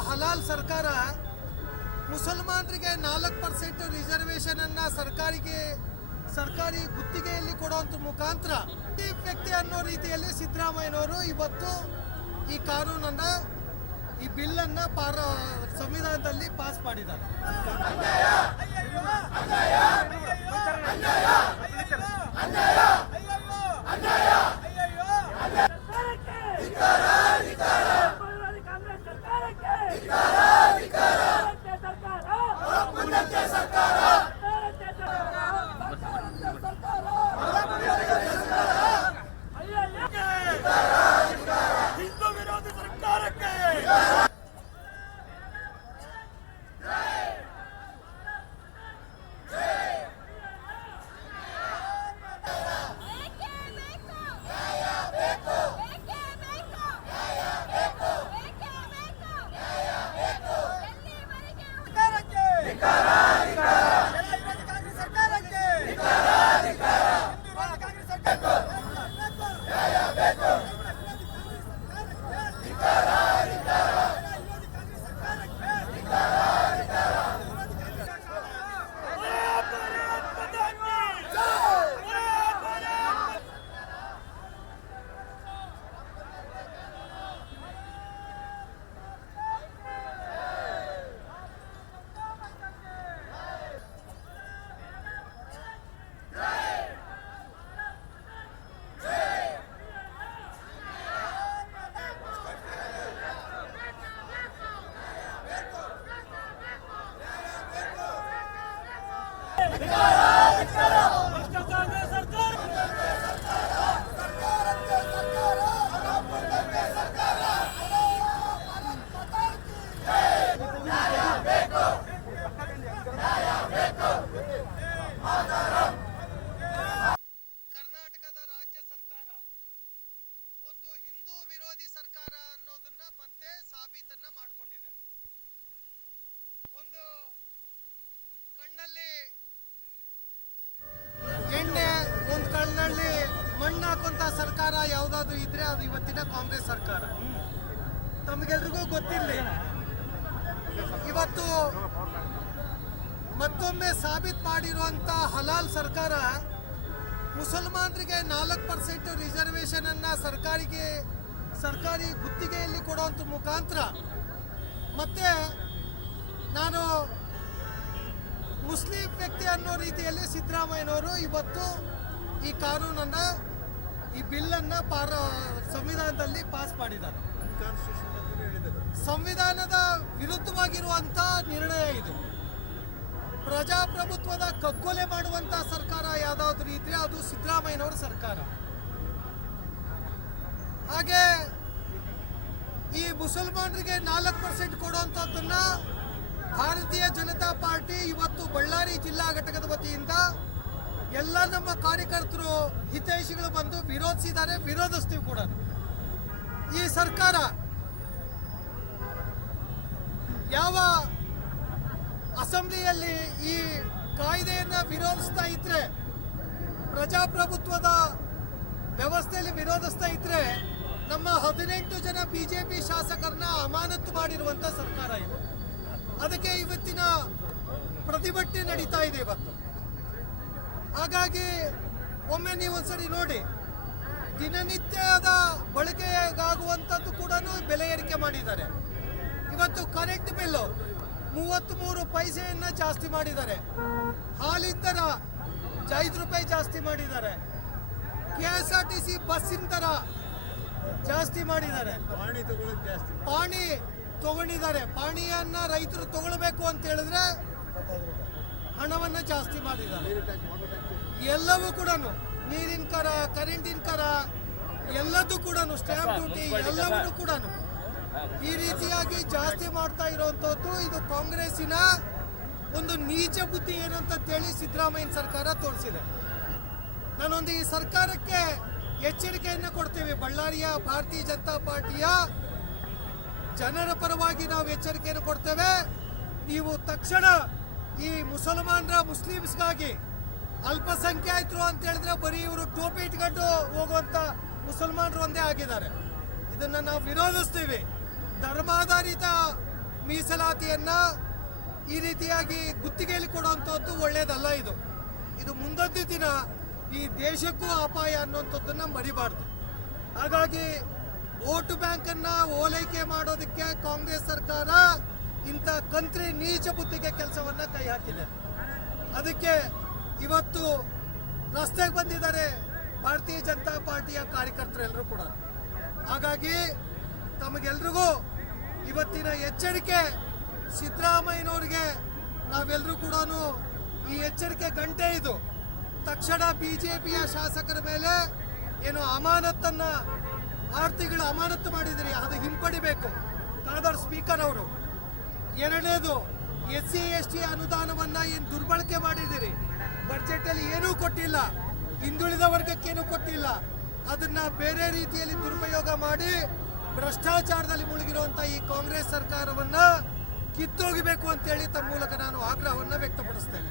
ಹಲಾಲ್ ಸರ್ಕಾರ ಮುಸಲ್ಮಾನರಿಗೆ ನಾಲ್ಕು percent reservation ಅನ್ನ ಸರ್ಕಾರಿಗೆ, ಸರ್ಕಾರಿ ಗುತ್ತಿಗೆಯಲ್ಲಿ ಕೊಡುವಂತ ಮುಖಾಂತರ ವ್ಯಕ್ತಿ ಅನ್ನೋ ರೀತಿಯಲ್ಲಿ ಸಿದ್ದರಾಮಯ್ಯನವರು ಇವತ್ತು ಈ ಕಾನೂನನ್ನ, ಈ ಬಿಲ್ ಅನ್ನ ಪಾರ, ಸಂವಿಧಾನದಲ್ಲಿ ಪಾಸ್ ಮಾಡಿದ್ದಾರೆ. ಸರ್ಕಾರ. ಅನ್ನೋದನ್ನ ಮತ್ತೆ ಸಾಬೀತನ್ನ ಮಾಡಿಕೊಂಡಿದೆ ಹಾಕುವಂತ ಸರ್ಕಾರ ಯಾವ್ದಾದ್ರು ಇದ್ರೆ ಅದು ಇವತ್ತಿನ ಕಾಂಗ್ರೆಸ್ ಸರ್ಕಾರ. ತಮಗೆಲ್ರಿಗೂ ಗೊತ್ತಿರಲಿ. ಇವತ್ತು ಮತ್ತೊಮ್ಮೆ ಸಾಬೀತ್ ಮಾಡಿರುವಂತ ಹಲಾಲ್ ಸರ್ಕಾರ ಮುಸಲ್ಮಾನರಿಗೆ ನಾಲ್ಕು ಪರ್ಸೆಂಟ್ ರಿಸರ್ವೇಶನ್ ಅನ್ನ ಸರ್ಕಾರಿಗೆ, ಸರ್ಕಾರಿ ಗುತ್ತಿಗೆಯಲ್ಲಿ ಕೊಡುವಂತ ಮುಖಾಂತರ. ಮತ್ತೆ ನಾನು ಮುಸ್ಲಿಂ ವ್ಯಕ್ತಿ ಅನ್ನೋ ರೀತಿಯಲ್ಲಿ ಸಿದ್ದರಾಮಯ್ಯನವರು ಇವತ್ತು ಈ ಕಾನೂನನ್ನ ಈ ಬಿಲ್ಲನ್ನ ಪಾರ ಸಂವಿಧಾನದಲ್ಲಿ ಪಾಸ್ ಮಾಡಿದ್ದಾರೆ. ಸಂವಿಧಾನದ ವಿರುದ್ಧವಾಗಿರುವಂತ ನಿರ್ಣಯ ಇದು. ಪ್ರಜಾಪ್ರಭುತ್ವದ ಕಗ್ಗೊಲೆ ಮಾಡುವಂತ ಸರ್ಕಾರ ಯಾವ್ದಾದ್ರು ಇದ್ರೆ ಅದು ಸಿದ್ದರಾಮಯ್ಯನವರ ಸರ್ಕಾರ. ಹಾಗೆ ಈ ಮುಸಲ್ಮಾನರಿಗೆ ನಾಲ್ಕು ಪರ್ಸೆಂಟ್ ಕೊಡುವಂಥದ್ದನ್ನ ಭಾರತೀಯ ಜನತಾ ಪಾರ್ಟಿ ಇವತ್ತು ಬಳ್ಳಾರಿ ಜಿಲ್ಲಾ ಘಟಕದ ವತಿಯಿಂದ ಎಲ್ಲ ನಮ್ಮ ಕಾರ್ಯಕರ್ತರು, ಹಿತೈಷಿಗಳು ಬಂದು ವಿರೋಧಿಸಿದ್ದಾರೆ ವಿರೋಧಿಸ್ತೀವಿ ಕೂಡ. ಈ ಸರ್ಕಾರ ಯಾವ ಅಸೆಂಬ್ಲಿಯಲ್ಲಿ ಈ ಕಾಯ್ದೆಯನ್ನ ವಿರೋಧಿಸ್ತಾ ಇದ್ರೆ, ಪ್ರಜಾಪ್ರಭುತ್ವದ ವ್ಯವಸ್ಥೆಯಲ್ಲಿ ವಿರೋಧಿಸ್ತಾ ಇದ್ರೆ, ನಮ್ಮ ಹದಿನೆಂಟು ಜನ ಬಿಜೆಪಿ ಶಾಸಕರನ್ನ ಅಮಾನತು ಮಾಡಿರುವಂತ ಸರ್ಕಾರ ಇದು. ಅದಕ್ಕೆ ಇವತ್ತಿನ ಪ್ರತಿಭಟನೆ ನಡೀತಾ ಇದೆ ಇವತ್ತು. ಹಾಗಾಗಿ ಒಮ್ಮೆ ನೀವು ಒಂದ್ಸರಿ ನೋಡಿ ದಿನನಿತ್ಯದ ಬಳಕೆಗಾಗುವಂಥದ್ದು ಕೂಡ ಬೆಲೆ ಏರಿಕೆ ಮಾಡಿದ್ದಾರೆ. ಇವತ್ತು ಕರೆಂಟ್ ಬಿಲ್ಲು ಮೂವತ್ತ್ ಮೂರು ಪೈಸೆಯನ್ನ ಜಾಸ್ತಿ ಮಾಡಿದ್ದಾರೆ. ಹಾಲಿನ ದರ ಐದು ರೂಪಾಯಿ ಜಾಸ್ತಿ ಮಾಡಿದ್ದಾರೆ. K S R T C ಬಸ್ಸಿನ ದರ ಜಾಸ್ತಿ ಮಾಡಿದ್ದಾರೆ. ಪಾಣಿ ತಗೊಂಡಿದ್ದಾರೆ. ಪಾಣಿಯನ್ನ ರೈತರು ತಗೊಳ್ಬೇಕು ಅಂತ ಹೇಳಿದ್ರೆ ಹಣವನ್ನ ಜಾಸ್ತಿ ಮಾಡಿದ್ದಾರೆ. ಎಲ್ಲವೂ ಕೂಡ ನೀರಿನ ಕರ ಕರೆಂಟಿನ ಕರ ಎಲ್ಲದೂ ಕೂಡ ಸ್ಟ್ಯಾಂಪ್ ಡ್ಯೂಟಿ ಎಲ್ಲವನ್ನೂ ಕೂಡ ಈ ರೀತಿಯಾಗಿ ಜಾಸ್ತಿ ಮಾಡ್ತಾ ಇರುವಂತದ್ದು ಇದು ಕಾಂಗ್ರೆಸ್ಸಿನ ಒಂದು ನೀಚ ಬುದ್ಧಿ ಏನಂತ ಹೇಳಿ ಸಿದ್ದರಾಮಯ್ಯನ ಸರ್ಕಾರ ತೋರಿಸಿದೆ. ನಾನೊಂದು ಈ ಸರ್ಕಾರಕ್ಕೆ ಎಚ್ಚರಿಕೆಯನ್ನು ಕೊಡ್ತೇವೆ. ಬಳ್ಳಾರಿಯ ಭಾರತೀಯ ಜನತಾ ಪಾರ್ಟಿಯ ಜನರ ಪರವಾಗಿ ನಾವು ಎಚ್ಚರಿಕೆಯನ್ನು ಕೊಡ್ತೇವೆ. ನೀವು ತಕ್ಷಣ ಈ ಮುಸಲ್ಮಾನರ ಮುಸ್ಲಿಮ್ಸ್ಗಾಗಿ ಅಲ್ಪಸಂಖ್ಯಾತರು ಅಂತ ಹೇಳಿದ್ರೆ ಬರೀ ಇವರು ಟೋಪಿ ಇಟ್ಕೊಂಡು ಹೋಗುವಂತ ಮುಸಲ್ಮಾನರು ಒಂದೇ ಆಗಿದ್ದಾರೆ. ಇದನ್ನ ನಾವು ವಿರೋಧಿಸ್ತೀವಿ. ಧರ್ಮಾಧಾರಿತ ಮೀಸಲಾತಿಯನ್ನ ಈ ರೀತಿಯಾಗಿ ಗುತ್ತಿಗೆಯಲ್ಲಿ ಕೊಡುವಂಥದ್ದು ಒಳ್ಳೆಯದಲ್ಲ ಇದು. ಇದು ಮುಂದೊಂದು ದಿನ ಈ ದೇಶಕ್ಕೂ ಅಪಾಯ ಅನ್ನುವಂಥದ್ದನ್ನ ಮರಿಬಾರ್ದು. ಹಾಗಾಗಿ ವೋಟ್ ಬ್ಯಾಂಕ್ ಅನ್ನ ಓಲೈಕೆ ಮಾಡೋದಕ್ಕೆ ಕಾಂಗ್ರೆಸ್ ಸರ್ಕಾರ ಇಂಥ ಕಂತ್ರಿ ನೀಚ ಬುದ್ಧಿಗೆ ಕೆಲಸವನ್ನ ಕೈ ಹಾಕಿದೆ. ಅದಕ್ಕೆ ಇವತ್ತು ರಸ್ತೆಗೆ ಬಂದಿದ್ದಾರೆ ಭಾರತೀಯ ಜನತಾ ಪಾರ್ಟಿಯ ಕಾರ್ಯಕರ್ತರೆಲ್ಲರೂ ಕೂಡ. ಹಾಗಾಗಿ ತಮಗೆಲ್ರಿಗೂ ಇವತ್ತಿನ ಎಚ್ಚರಿಕೆ ಸಿದ್ದರಾಮಯ್ಯನವ್ರಿಗೆ ನಾವೆಲ್ಲರೂ ಕೂಡ ಈ ಎಚ್ಚರಿಕೆ ಗಂಟೆ ಇದು. ತಕ್ಷಣ ಬಿ ಜೆ ಪಿಯ ಶಾಸಕರ ಮೇಲೆ ಏನು ಅಮಾನತನ್ನ ಆರ್ತಿಗಳು ಅಮಾನತು ಮಾಡಿದಿರಿ ಅದು ಹಿಂಪಡಿಬೇಕು. ಕಾದರ್ ಸ್ಪೀಕರ್ ಅವರು. ಎರಡನೇದು ಎಸ್ ಸಿ ಎಸ್ ಟಿ ಅನುದಾನವನ್ನ ಏನು ದುರ್ಬಳಕೆ ಮಾಡಿದಿರಿ ಬಜೆಟ್ ಅಲ್ಲಿ ಏನೂ ಕೊಟ್ಟಿಲ್ಲ. ಹಿಂದುಳಿದ ವರ್ಗಕ್ಕೇನು ಕೊಟ್ಟಿಲ್ಲ. ಅದನ್ನ ಬೇರೆ ರೀತಿಯಲ್ಲಿ ದುರುಪಯೋಗ ಮಾಡಿ ಭ್ರಷ್ಟಾಚಾರದಲ್ಲಿ ಮುಳುಗಿರುವಂತ ಈ ಕಾಂಗ್ರೆಸ್ ಸರ್ಕಾರವನ್ನ ಕಿತ್ತೋಗಬೇಕು ಅಂತೇಳಿ ತಮ್ಮ ಮೂಲಕ ನಾನು ಆಗ್ರಹವನ್ನ ವ್ಯಕ್ತಪಡಿಸ್ತೇನೆ.